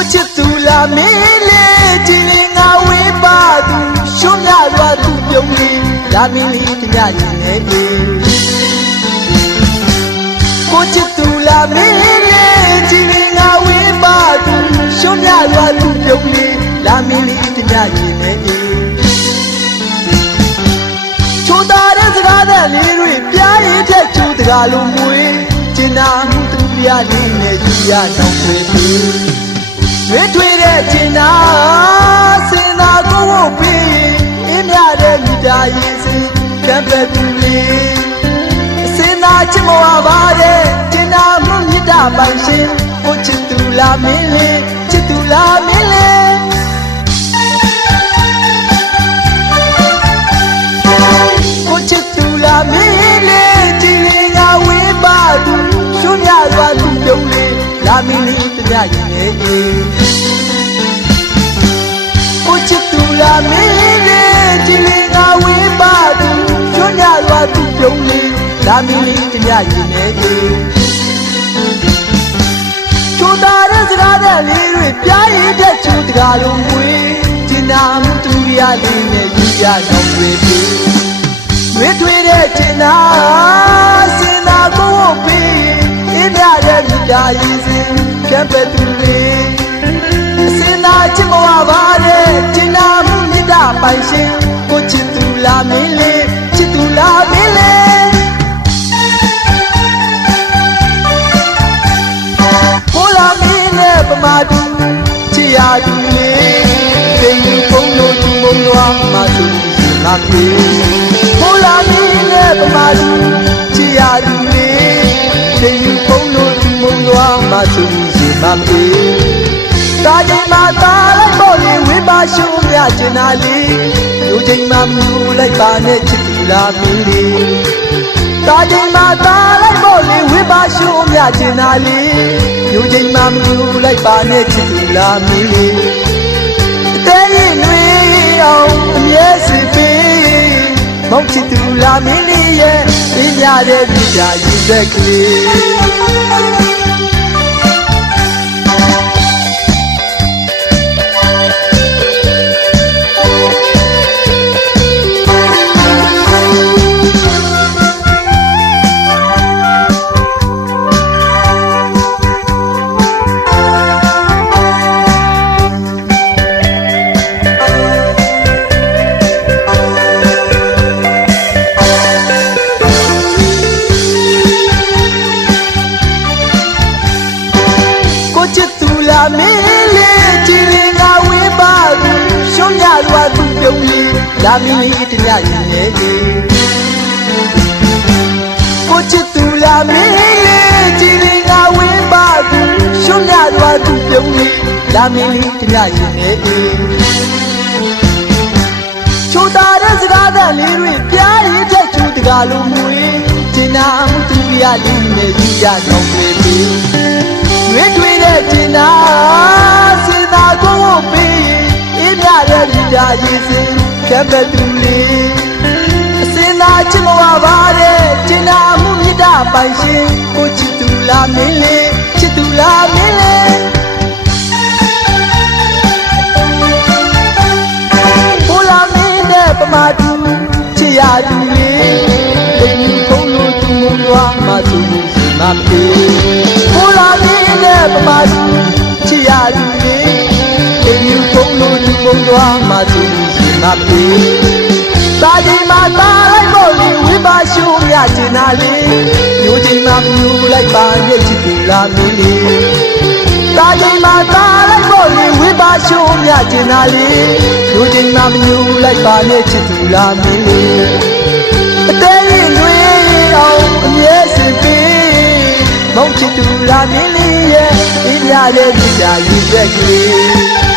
မျိုးချစ်သူလားမင်းလေကြည်လင်ငါဝေးပါသူရှုံးရရွာသူပြုံးလေးလာမင်းလေးတညချင်လေကိုချစ်သူလားမင်းလေကြည်လင်ငါဝေးပါသူရှုံးရရွာသူပြုံးလေးလာမင်းလေးတညချင်လေချိုးတာတဲ့စကားတဲ့လေးတွေပြားရည်တဲ့ချိုးတကားလုံးမွေးကျင်နာမှုသူပြလေးနဲ့ကြည်ရတော့ပြေး ပြေးရွေးထွေးတဲ့ကျင်နာစင်သာကိုဝုတ်ပြီးအင်းမြတဲ့မိသားရေးစင်ကံပဲသူလေးအစင်သာချစ်မဝပါတဲ့ကျင်နာမှုမြတ်တာပိုင်ရှင်ကိုချစ်သူလားမင်းလေးချစ်သူလားမင်းလေးကိုချစ်သူလာမင်းလေးကြည်ရင်ငါဝေးပါသူရှုံးရသွားသူပြုံးလေးလာမင်းလေးတပြရင်လေ ပြုံးလေးလာမင်းလေးတပြရင်လေချိုးသားတဲ့စကားတဲ့လေးတွေပြားရည်တဲ့ချိုးတကားလုံးမွေးကျင်နာမှုသူရလေးနဲ့ယူရတော့ပြေပြေဝေးထွေးတဲ့ကျင်နာစင်နာကိုဝတ်ပြီးအင်းမြတဲ့မိသားရေးစင်ကံပဲသူလေးအစင်နာချစ်မဝပါတဲ့ကျင်နာမှုမြတ်တာပိုင်ရှင် ရှင်မပြေကိုလာမင်းနဲ့ပမာတူချစ်ရသူလေးတိမ်ကြီးပုံလို့သူမုံသွားမှသူရှင်မပြေတာချိန်မှာတာလိုက်ပေါ်ရင်ဝိပါရှုံးရကျင်နာလေးလူချိန်မှာမူလိုက်ပါနဲ့ချစ်သူလာမင်းလေးတာချိန်မှာတာလိုက်ဖို့လေဝိပါရှုံးမြကျင်နာလေးယူချိန်မှာမလူလိုက်ပါနဲ့ချစ်သူလာမီးအ မောင်ချစ်သူလာမင်းလေးရဲ့ပြရတဲ့ပြကြယူဆက်ကလေး သွားသူပြုံးလေးလာမင်းလေးတညရင်ရဲ့ကိုချစ်သူလာမင်းလေးကြည်ရင်ငါဝေးပါသူရှုံးရသွားသူပြုံးလေးလာမင်းလေးတညရင်ရဲ့ချိုးသားတဲ့စကားသံလေးတွေပြားရည်တဲ့ချိုးတကားလုံးမွေးကျင်နာမှုသူရလေးနဲ့ယူရတော့ပြေပြေရွေးထွေးတဲ့ကျင်နာစင်သာကိုဝတ်ပြီးအင်းမြ တဲ့မိသားရေးစင်ကပ်ပဲသူလေးအစင်သာချစ်မဝပါတဲ့ကျင်နာမှုမြတ်တာပိုင်ရှင်ကိုချစ်သူလားမင်းလေးချစ်သူလားမင်းလေးဘိုလာမင်းနဲ့ပမာတူချစ်ရသူလေးတိမ်ခုံးလို့သူမုံသွားမှသူမပြေဘိုလာမင်းနဲ့ပမာတူ လို့သူမုံသွားမှသူမပြေတာဒီမှာတာလိုက်ဖို့လေဝိပါရှုံးရကျင်နာလေးမျိုးချိန်မှာမျိုးလိုက်ပါနဲ့ချစ်သူလားမင်းလေးတာချိန်မှာတာလိုက်ဖို့လေဝိပါရှုံးမြကျင်နာလေးလူချင်းမှမညူလိုက်ပါနဲ့ချစ်သူလားမင်းလေးအသေးရင်တွေအောင်အမြဲစင်ပေးမောင်ချစ်သူလားမင်းလေးရဲ့အင်းရတဲ့ကြည်ရာယူရက်ကလေး